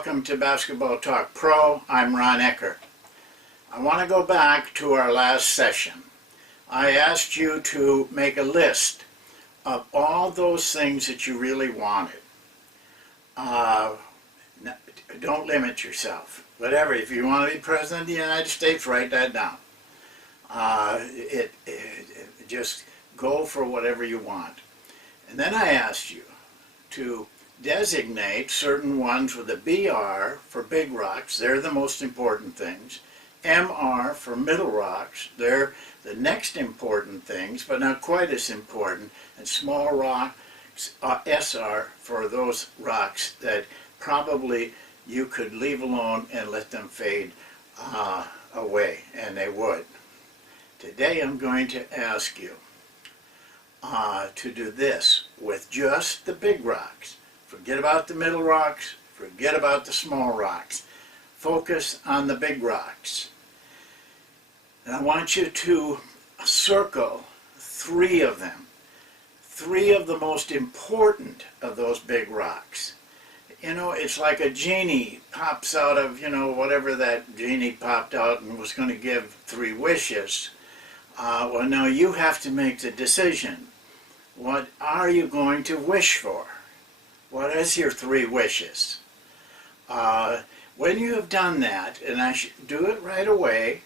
welcome to Basketball Talk Pro. I'm Ron Ecker. I want to go back to our last session. I asked you to make a list of all those things that you really wanted. Don't limit yourself. Whatever, if you want to be President of the United States, write that down. Just go for whatever you want. And then I asked you to designate certain ones with a BR for big rocks. They're the most important things. MR for middle rocks. They're the next important things, but not quite as important. And small rocks, SR for those rocks that probably you could leave alone and let them fade away, and they would. Today I'm going to ask you to do this with just the big rocks. Forget about the middle rocks, forget about the small rocks. Focus on the big rocks. And I want you to circle 3 of them. 3 of the most important of those big rocks. You know, it's like a genie pops out of, whatever that genie popped out and was going to give 3 wishes. Well, now you have to make the decision. What are you going to wish for? What is your 3 wishes? When you have done that, and I should do it right away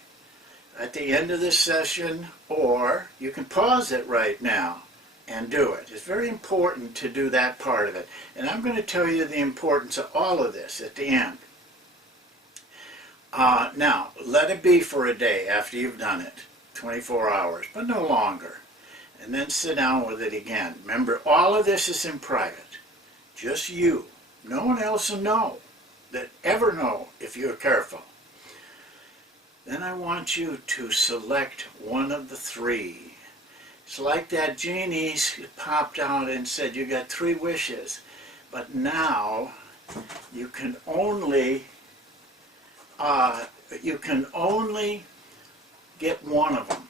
at the end of this session, or you can pause it right now and do it. It's very important to do that part of it. And I'm going to tell you the importance of all of this at the end. Now, let it be for a day after you've done it, 24 hours, but no longer. And then sit down with it again. Remember, all of this is in private. Just you. No one else will know, that ever know if you're careful. Then I want you to select one of the 3. It's like that genie popped out and said, you got 3 wishes, but now you can only get one of them.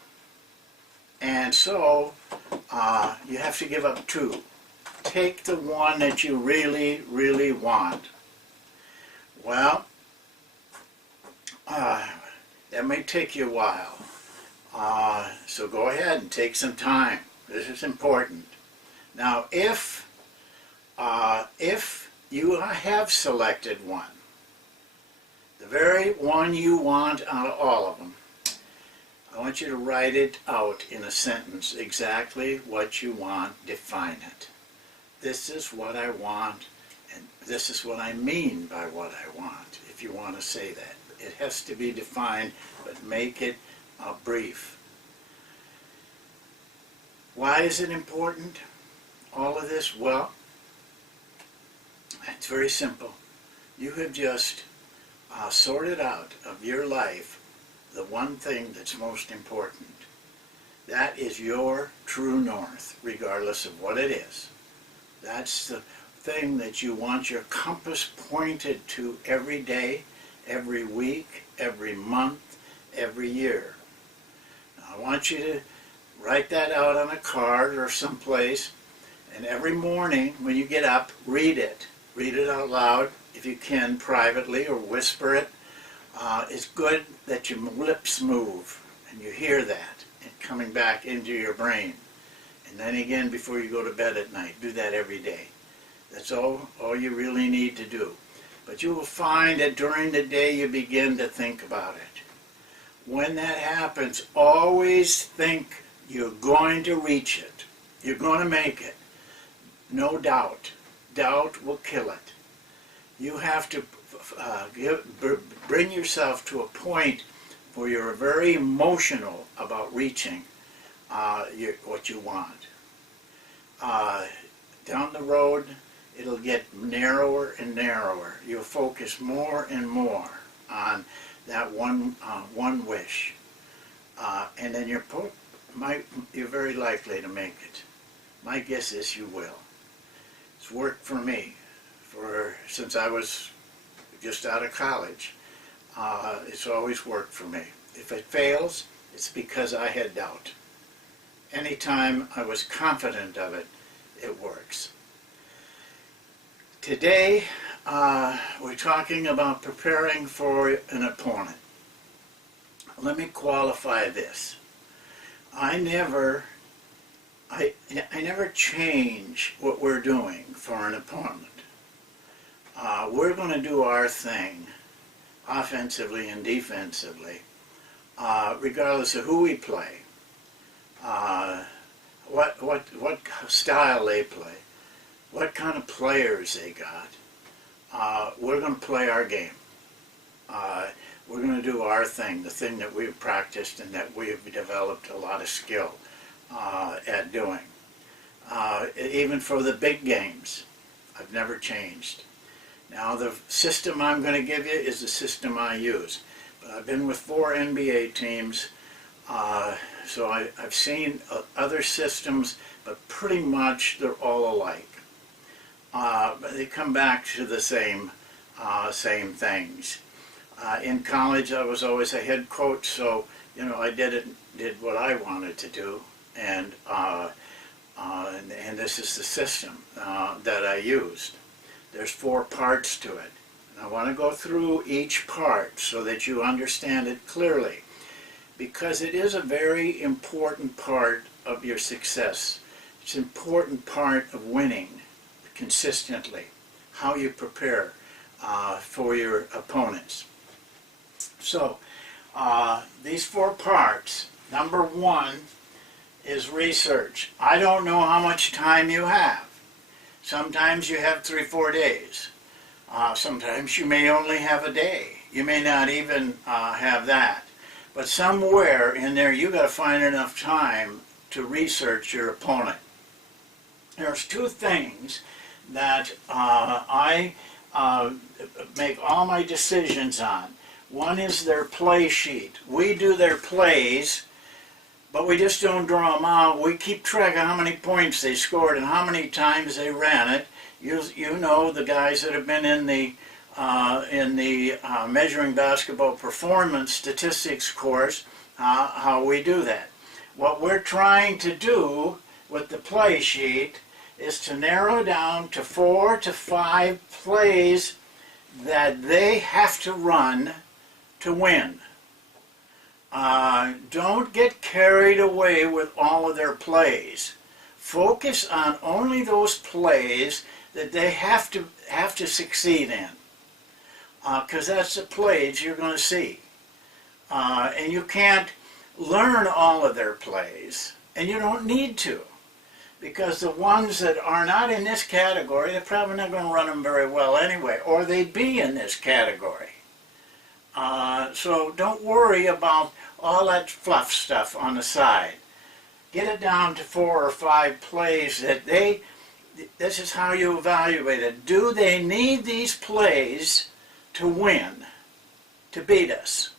And so you have to give up 2. Take the one that you really, really want. Well, that may take you a while. So go ahead and take some time. This is important. Now, if you have selected one, the very one you want out of all of them, I want you to write it out in a sentence, exactly what you want, define it. This is what I want, and this is what I mean by what I want, if you want to say that. It has to be defined, but make it brief. Why is it important, all of this? Well, it's very simple. You have just sorted out of your life the one thing that's most important. That is your true north, regardless of what it is. That's the thing that you want your compass pointed to every day, every week, every month, every year. Now, I want you to write that out on a card or someplace, and every morning when you get up, read it. Read it out loud, if you can, privately, or whisper it. It's good that your lips move and you hear that and coming back into your brain. And then again before you go to bed at night, do that every day. That's all you really need to do. But you will find that during the day you begin to think about it. When that happens, always think you're going to reach it. You're going to make it. No doubt. Doubt will kill it. You have to bring yourself to a point where you're very emotional about reaching what you want. Down the road, it'll get narrower and narrower. You'll focus more and more on that one wish, and then you're very likely to make it. My guess is you will. It's worked for me since I was just out of college. It's always worked for me. If it fails, it's because I had doubt. Anytime I was confident of it, it works. Today, we're talking about preparing for an opponent. Let me qualify this. I never change what we're doing for an opponent. We're going to do our thing, offensively and defensively, regardless of who we play, what style they play, what kind of players they got. We're going to play our game. We're going to do our thing, the thing that we've practiced and that we've developed a lot of skill at doing. Even for the big games, I've never changed. Now the system I'm going to give you is the system I use. But I've been with 4 NBA teams, so I've seen other systems, but pretty much they're all alike. But they come back to the same things. In college, I was always a head coach, so I did what I wanted to do, and this is the system that I used. There's 4 parts to it, and I want to go through each part so that you understand it clearly, because it is a very important part of your success. It's an important part of winning consistently, how you prepare for your opponents. So, these 4 parts. Number 1 is research. I don't know how much time you have. Sometimes you have 3-4 days. Sometimes you may only have a day. You may not even have that. But somewhere in there you got to find enough time to research your opponent. There's 2 things that I make all my decisions on. One is their play sheet. We do their plays, but we just don't draw them out. We keep track of how many points they scored and how many times they ran it. You know, the guys that have been in the Measuring Basketball Performance Statistics course, how we do that. What we're trying to do with the play sheet is to narrow down to 4 to 5 plays that they have to run to win. Don't get carried away with all of their plays. Focus on only those plays that they have to succeed in, because that's the plays you're going to see. And you can't learn all of their plays, and you don't need to, because the ones that are not in this category, they're probably not going to run them very well anyway, or they'd be in this category. So don't worry about all that fluff stuff on the side. Get it down to 4 or 5 plays that this is how you evaluate it. Do they need these plays to win, to beat us?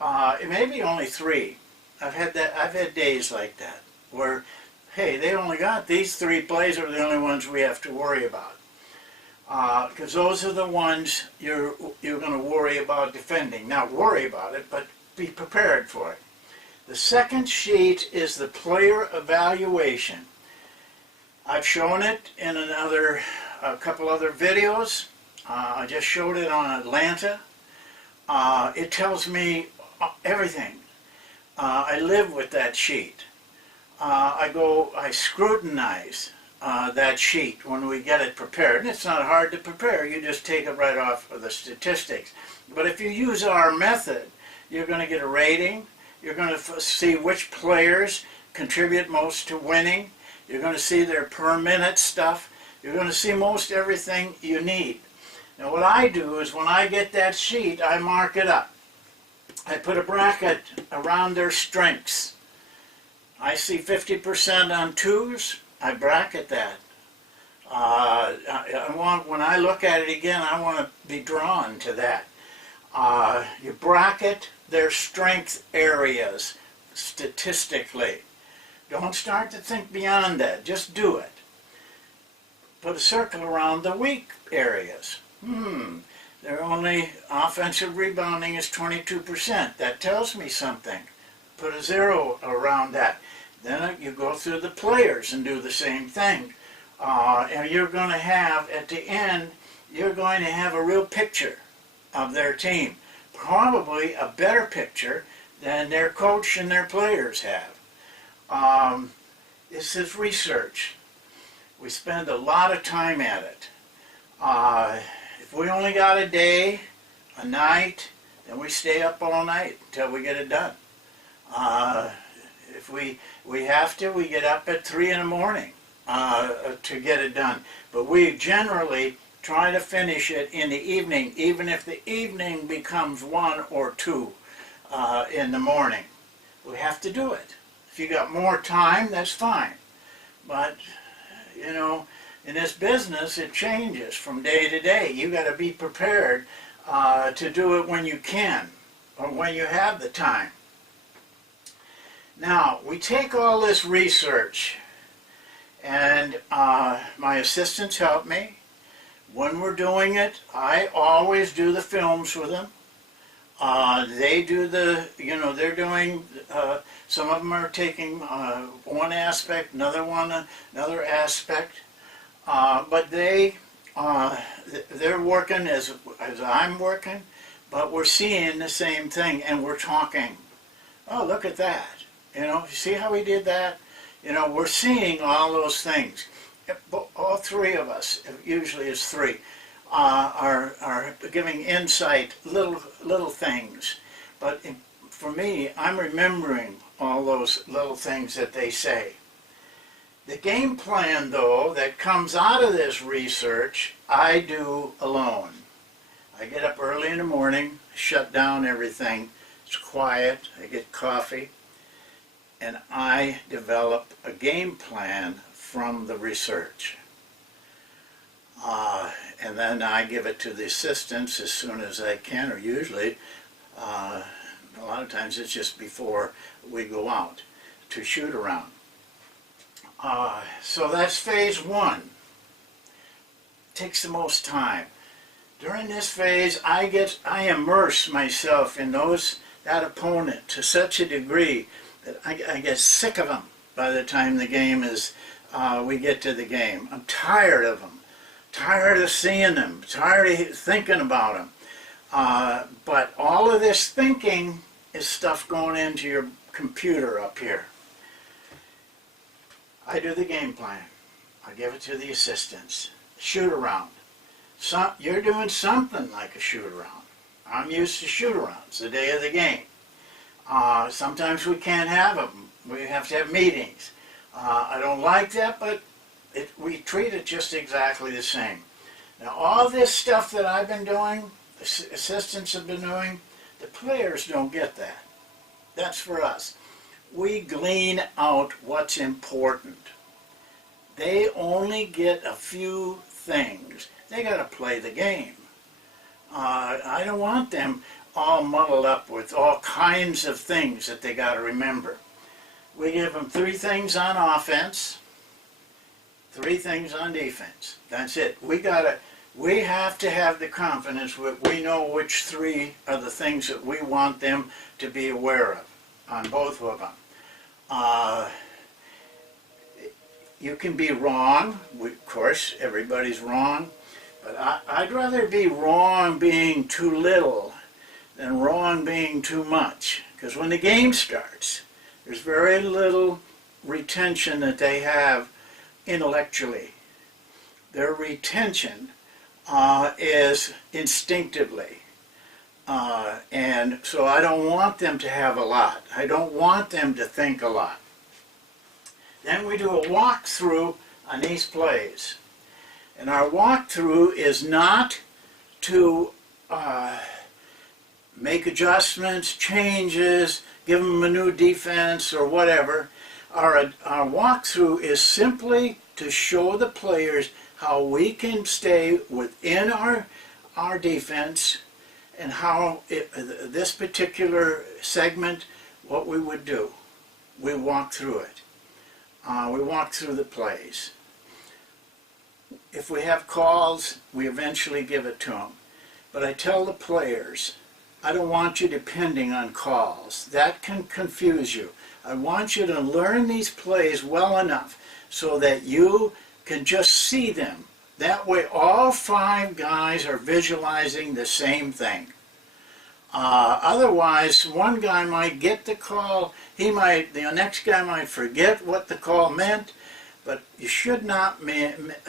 It may be only 3. I've had days like that where, hey, they only got these 3 plays are the only ones we have to worry about. Because those are the ones you're going to worry about defending. Not worry about it, but be prepared for it. The second sheet is the player evaluation. I've shown it in a couple other videos. I just showed it on Atlanta. It tells me everything. I live with that sheet. I scrutinize that sheet when we get it prepared. And it's not hard to prepare. You just take it right off of the statistics. But if you use our method, you're going to get a rating. You're going to see which players contribute most to winning. You're going to see their per minute stuff. You're going to see most everything you need. Now what I do is when I get that sheet, I mark it up. I put a bracket around their strengths. I see 50% on 2s, I bracket that. When I look at it again, I want to be drawn to that. You bracket their strength areas statistically. Don't start to think beyond that. Just do it. Put a circle around the weak areas. Their only offensive rebounding is 22%. That tells me something. Put a 0 around that. Then you go through the players and do the same thing. And you're going to have, at the end, you're going to have a real picture of their team. Probably a better picture than their coach and their players have. This is research. We spend a lot of time at it. If we only got a day, a night, then we stay up all night until we get it done. If we have to, we get up at 3 in the morning to get it done. But we generally try to finish it in the evening, even if the evening becomes 1 or 2 in the morning. We have to do it. If you got more time, that's fine. But, you know, in this business, it changes from day to day. You got to be prepared to do it when you can, or when you have the time. Now, we take all this research, and my assistants help me. When we're doing it, I always do the films with them. They do the, you know, they're doing, some of them are taking one aspect, another aspect, but they're working as I'm working, but we're seeing the same thing, and we're talking. Oh, look at that. You know, see how he did that? You know, we're seeing all those things. All three of us, usually it's three, are giving insight, little things. But for me, I'm remembering all those little things that they say. The game plan, though, that comes out of this research, I do alone. I get up early in the morning, shut down everything, it's quiet, I get coffee, and I develop a game plan from the research. And then I give it to the assistants as soon as I can, or usually, a lot of times it's just before we go out to shoot around. So that's phase one. Takes the most time. During this phase, I immerse myself in that opponent to such a degree that I get sick of them by the time the game is, we get to the game. I'm tired of them, tired of seeing them, tired of thinking about them. But all of this thinking is stuff going into your computer up here. I do the game plan. I give it to the assistants. Shoot around. You're doing something like a shoot around. I'm used to shoot arounds the day of the game. Sometimes we can't have them. We have to have meetings. I don't like that, but we treat it just exactly the same. Now, all this stuff that I've been doing, the assistants have been doing, the players don't get that. That's for us. We glean out what's important. They only get a few things. They got to play the game. I don't want them all muddled up with all kinds of things that they got to remember. We give them 3 things on offense, 3 things on defense. That's it. We have to have the confidence that we know which 3 are the things that we want them to be aware of on both of them. You can be wrong. Of course, everybody's wrong. But I'd rather be wrong being too little than wrong being too much. Because when the game starts, there's very little retention that they have intellectually. Their retention is instinctively. And so I don't want them to have a lot. I don't want them to think a lot. Then we do a walkthrough on these plays. And our walkthrough is not to make adjustments, changes, give them a new defense or whatever. Our walkthrough is simply to show the players how we can stay within our defense and how this particular segment, what we would do. We walk through it. We walk through the plays. If we have calls, we eventually give it to them. But I tell the players, I don't want you depending on calls. That can confuse you. I want you to learn these plays well enough so that you can just see them That way all 5 guys are visualizing the same thing. Otherwise, one guy might get the call, the next guy might forget what the call meant, but you should not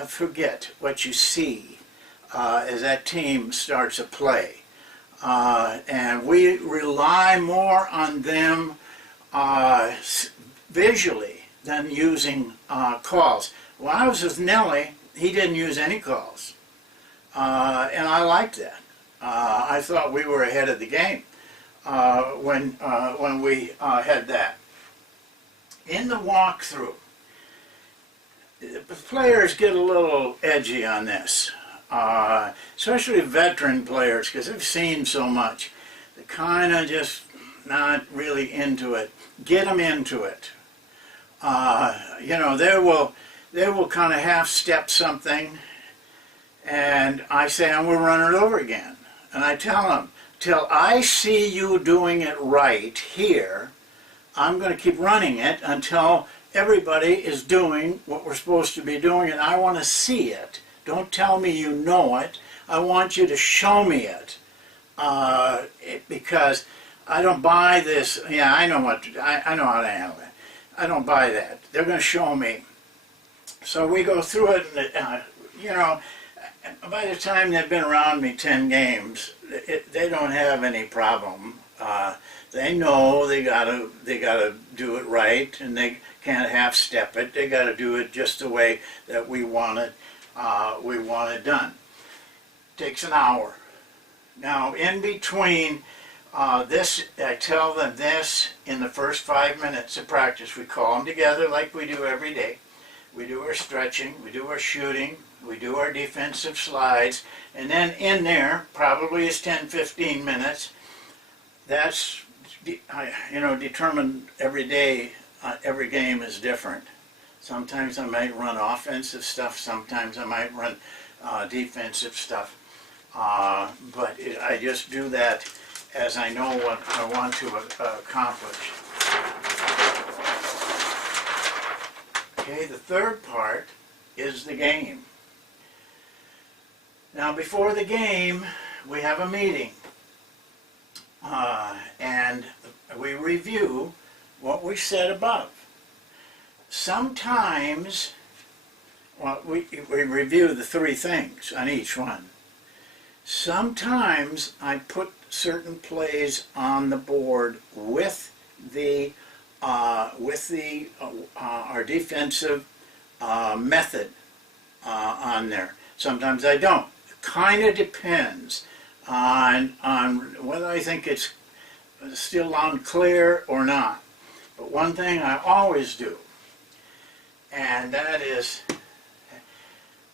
forget what you see as that team starts a play. And we rely more on them visually than using calls. When I was with Nellie, he didn't use any calls, and I liked that. I thought we were ahead of the game when we had that. In the walkthrough, the players get a little edgy on this, especially veteran players, because they've seen so much. They're kind of just not really into it. Get them into it. You know, they will kind of half-step something, and I say, I'm going to run it over again. And I tell them, till I see you doing it right here, I'm going to keep running it until everybody is doing what we're supposed to be doing, and I want to see it. Don't tell me you know it. I want you to show me it. Because I don't buy this. Yeah, I know I know how to handle it. I don't buy that. They're going to show me. So we go through it, and you know, by the time they've been around me 10 games, they don't have any problem. They know they gotta do it right, and they can't half-step it. They gotta do it just the way that we want it done. Takes an hour. Now, in between this, I tell them this in the first 5 minutes of practice. We call them together like we do every day. We do our stretching, we do our shooting, we do our defensive slides, and then in there, probably is 10-15 minutes. That's, you know, determined every day. Every game is different. Sometimes I might run offensive stuff, sometimes I might run defensive stuff. But I just do that as I know what I want to accomplish. Okay, the third part is the game. Now, before the game, we have a meeting, and we review what we said above. Sometimes, well, we review the 3 things on each one. Sometimes I put certain plays on the board with our defensive method on there. Sometimes I don't. It kind of depends on whether I think it's still unclear or not. But one thing I always do, and that is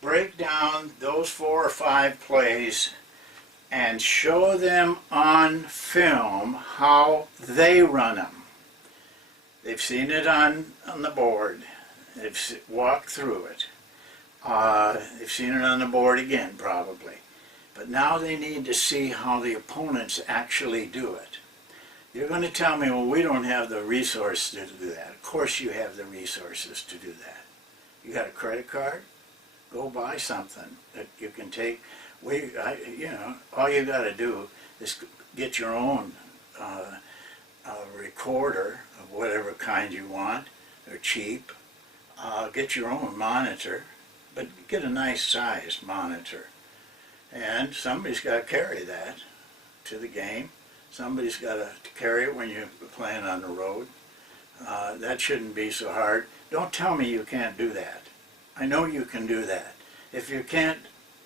break down those 4 or 5 plays and show them on film how they run them. They've seen it on the board. They've walked through it. They've seen it on the board again, probably. But now they need to see how the opponents actually do it. You're going to tell me, well, we don't have the resources to do that. Of course you have the resources to do that. You got a credit card? Go buy something that you can take. You know, all you got to do is get your own recorder of whatever kind you want. They're cheap. Get your own monitor, but get a nice sized monitor. And somebody's got to carry that to the game. Somebody's got to carry it when you're playing on the road. That shouldn't be so hard. Don't tell me you can't do that. I know you can do that. If you can't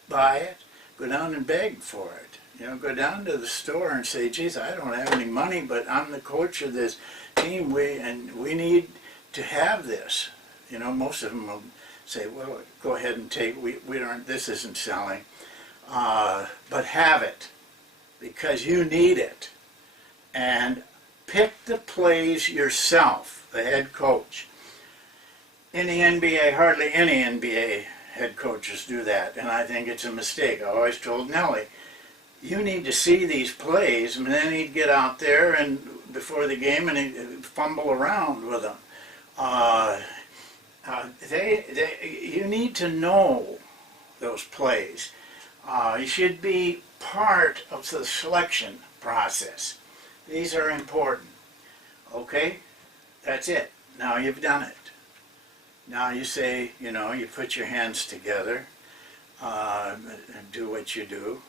buy it, go down and beg for it. You know, go down to the store and say, geez, I don't have any money, but I'm the coach of this team, and we need to have this. You know, most of them will say, well, go ahead and take, this isn't selling. But have it, because you need it. And pick the plays yourself, the head coach. In the NBA, hardly any NBA head coaches do that, and I think it's a mistake. I always told Nellie, you need to see these plays, and then he'd get out there and before the game and he'd fumble around with them. You need to know those plays. You should be part of the selection process. These are important. Okay? That's it. Now you've done it. Now you say, you know, you put your hands together and do what you do.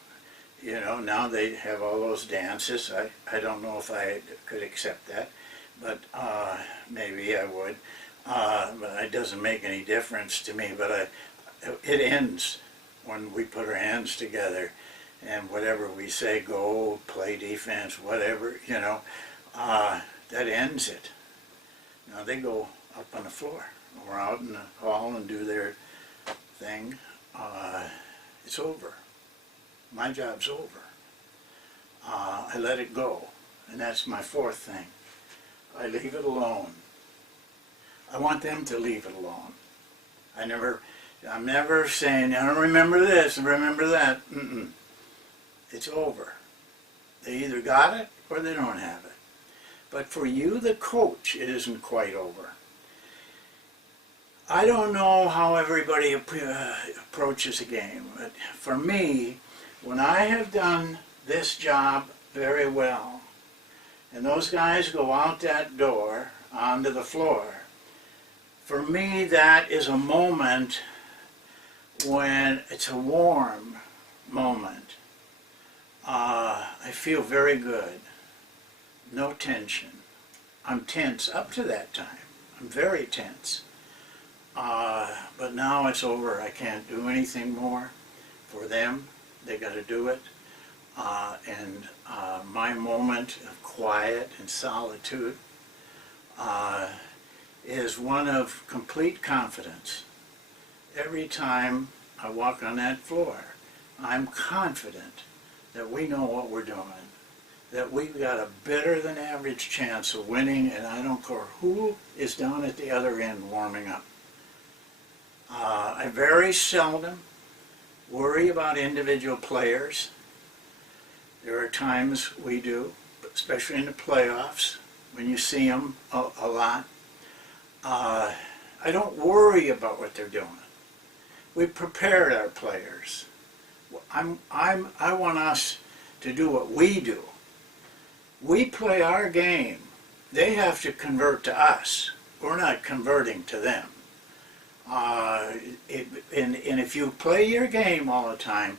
You know, now they have all those dances. I don't know if I could accept that, but maybe I would. But it doesn't make any difference to me. But it ends when we put our hands together, and whatever we say, go, play defense, whatever, you know, that ends it. Now they go up on the floor or out in the hall and do their thing. It's over. My job's over. I let it go, and that's my fourth thing. I leave it alone. I want them to leave it alone. I'm never saying, I don't remember this and remember that. It's over. They either got it or they don't have it. But for you, the coach, it isn't quite over. I don't know how everybody approaches a game, but for me, when I have done this job very well, and those guys go out that door onto the floor, for me that is a moment when it's a warm moment. I feel very good. No tension. I'm tense up to that time. I'm very tense. But now it's over. I can't do anything more for them. They got to do it. And my moment of quiet and solitude is one of complete confidence. Every time I walk on that floor, I'm confident that we know what we're doing, that we've got a better than average chance of winning, and I don't care who is down at the other end warming up. I very seldom worry about individual players. There are times we do, especially in the playoffs, when you see them a lot. I don't worry about what they're doing. We've prepared our players. I want us to do what we do. We play our game. They have to convert to us. We're not converting to them. And if you play your game all the time,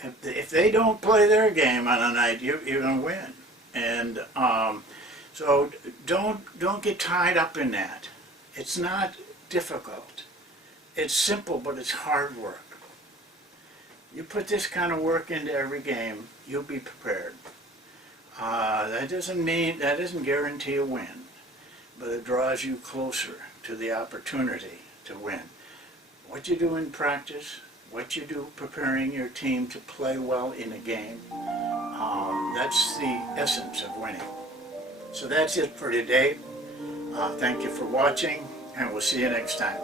if they don't play their game on a night, you're going to win. And so don't get tied up in that. It's not difficult. It's simple, but it's hard work. You put this kind of work into every game, you'll be prepared. That doesn't guarantee a win, but it draws you closer to the opportunity to win. What you do in practice, what you do preparing your team to play well in a game, that's the essence of winning. So that's it for today. Thank you for watching, and we'll see you next time.